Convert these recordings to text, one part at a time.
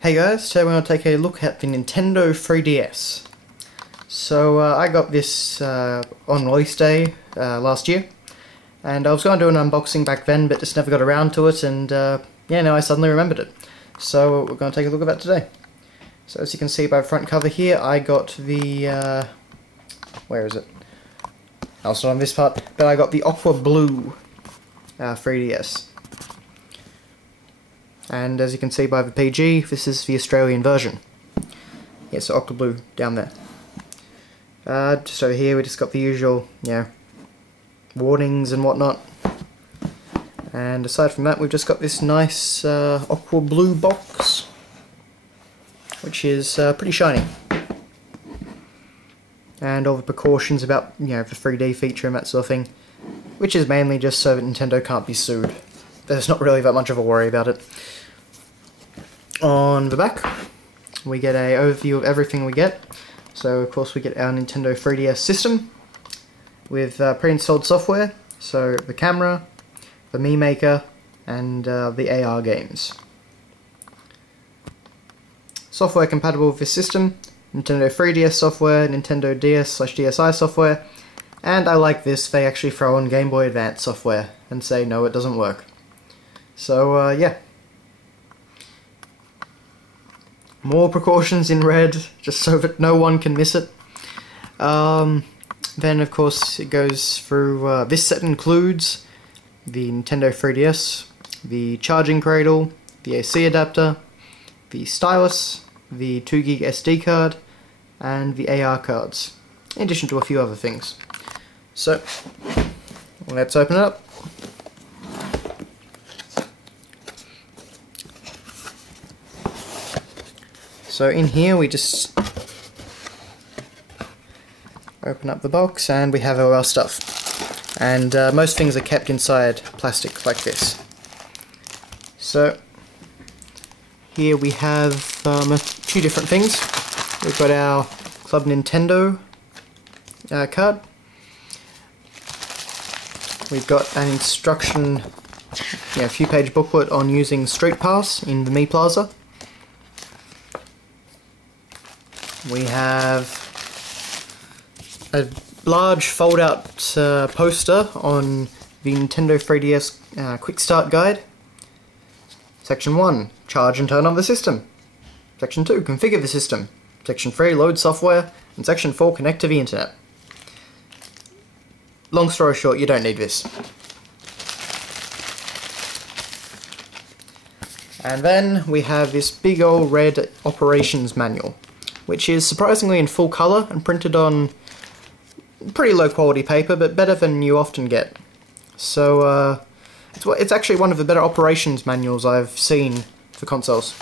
Hey guys, today we're going to take a look at the Nintendo 3DS. So I got this on release day last year, and I was going to do an unboxing back then but just never got around to it, and yeah, now I suddenly remembered it. So we're going to take a look at that today. So as you can see by the front cover here, I got the, where is it? Oh, it's not on this part, but I got the Aqua Blue 3DS. And as you can see by the PG, this is the Australian version. Yeah, so Aqua Blue down there. Just over here we just got the usual, warnings and whatnot. And aside from that, we've just got this nice Aqua Blue box, which is pretty shiny. And all the precautions about, the 3D feature and that sort of thing, which is mainly just so that Nintendo can't be sued. There's not really that much of a worry about it. On the back, we get an overview of everything we get. So of course we get our Nintendo 3DS system with pre-installed software, so the camera, the Mii Maker, and the AR games. Software compatible with this system: Nintendo 3DS software, Nintendo DS/DSi software, and I like this, they actually throw in Game Boy Advance software and say no, it doesn't work. So yeah. More precautions in red, just so that no one can miss it. Then of course it goes through, this set includes the Nintendo 3DS, the charging cradle, the AC adapter, the Stylus, the 2GB SD card, and the AR cards, in addition to a few other things. So, let's open it up. So in here we just open up the box and we have all our stuff. And most things are kept inside plastic like this. So here we have a few different things. We've got our Club Nintendo card. We've got an instruction, a few page booklet on using Street Pass in the Mii Plaza. We have a large fold-out poster on the Nintendo 3DS Quick Start Guide. Section 1, charge and turn on the system. Section 2, configure the system. Section 3, load software. And Section 4, connect to the internet. Long story short, you don't need this. And then we have this big old red operations manual, which is surprisingly in full colour and printed on pretty low quality paper, but better than you often get. So it's actually one of the better operations manuals I've seen for consoles.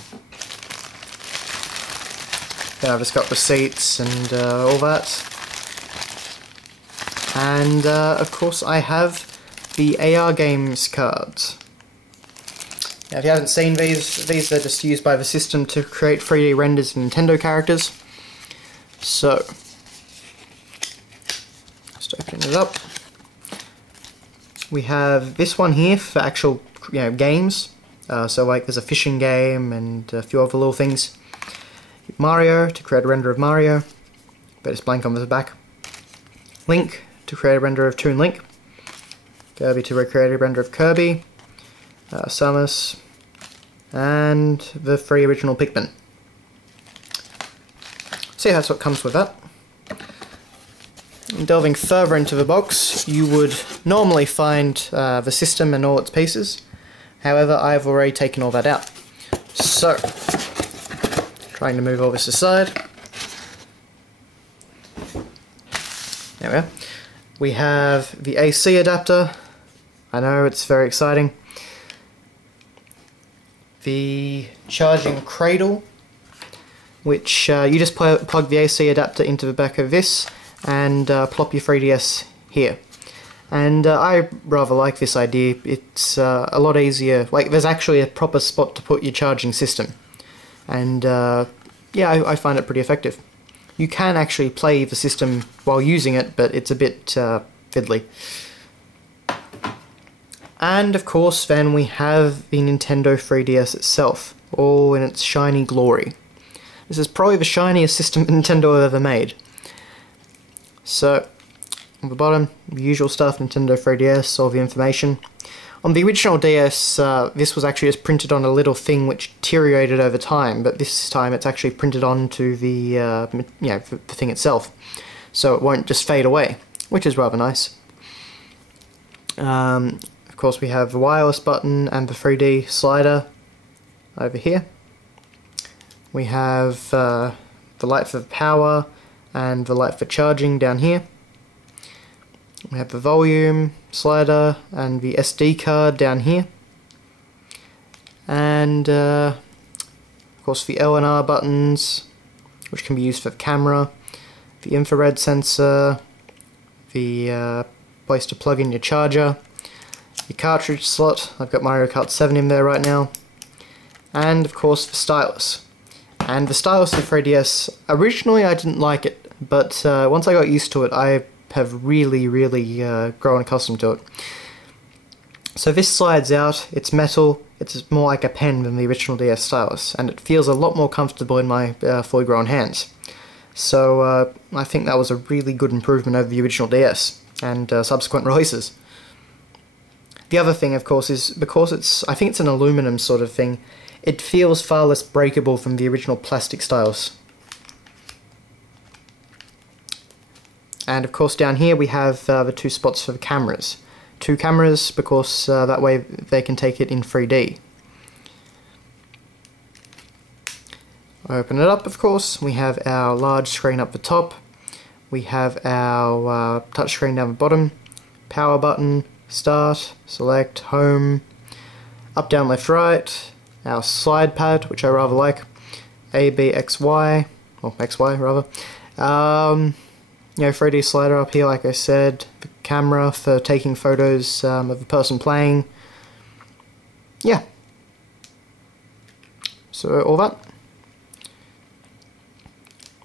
Then I've just got receipts and all that. And of course I have the AR games cards. Now if you haven't seen these are just used by the system to create 3D renders of Nintendo characters. So, just opening it up. We have this one here for actual games. So like there's a fishing game and a few other little things. Mario, to create a render of Mario, but it's blank on the back. Link, to create a render of Toon Link. Kirby, to recreate a render of Kirby. Samus, and the 3 original Pikmin. So yeah, that's what comes with that. And delving further into the box, you would normally find the system and all its pieces. However, I've already taken all that out. So, trying to move all this aside. There we are. We have the AC adapter. I know, it's very exciting. The charging cradle, which you just plug the AC adapter into the back of this and plop your 3DS here. And I rather like this idea. It's a lot easier. Like, there's actually a proper spot to put your charging system. And yeah, I find it pretty effective. You can actually play the system while using it, but it's a bit fiddly. And of course then we have the Nintendo 3DS itself, all in its shiny glory. This is probably the shiniest system Nintendo have ever made. So, on the bottom, the usual stuff, Nintendo 3DS, all the information. On the original DS, this was actually just printed on a little thing which deteriorated over time, but this time it's actually printed onto the, the thing itself. So it won't just fade away, which is rather nice. Of course we have the wireless button and the 3D slider over here. We have the light for power and the light for charging down here. We have the volume slider and the SD card down here. And of course the L and R buttons, which can be used for the camera, the infrared sensor, the place to plug in your charger, your cartridge slot. I've got Mario Kart 7 in there right now. And of course the stylus. And the stylus of 3DS, originally I didn't like it, but once I got used to it, I have really grown accustomed to it. So this slides out, it's metal, it's more like a pen than the original DS stylus, and it feels a lot more comfortable in my fully grown hands. So I think that was a really good improvement over the original DS and subsequent releases. The other thing, of course, is because I think it's an aluminum sort of thing, it feels far less breakable than the original plastic stylus. And of course down here we have the two spots for the cameras. Two cameras because that way they can take it in 3D. Open it up, of course. We have our large screen up the top. We have our touch screen down the bottom. Power button, start, select, home, up, down, left, right. Our slide pad, which I rather like. A, B, X, Y, or X, Y rather. 3D slider up here, like I said. The camera for taking photos of the person playing. Yeah. So all that.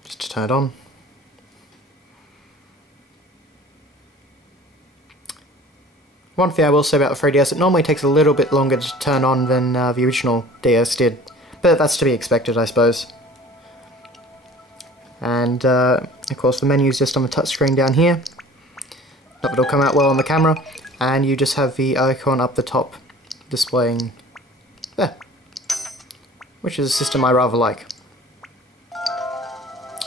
Just to turn it on. One thing I will say about the 3DS, it normally takes a little bit longer to turn on than the original DS did. But that's to be expected, I suppose. And, of course, the menu's just on the touchscreen down here. Not that it'll come out well on the camera. And you just have the icon up the top displaying there. Which is a system I rather like.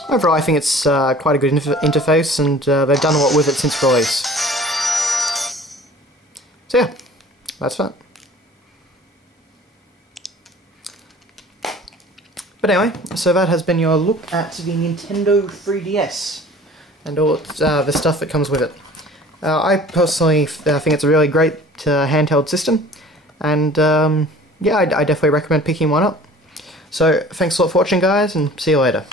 Overall, I think it's quite a good interface, and they've done a lot with it since release. So yeah, that's that. But anyway, so that has been your look at the Nintendo 3DS and all the stuff that comes with it. I personally think it's a really great handheld system, and yeah, I definitely recommend picking one up. So thanks a lot for watching, guys, and see you later.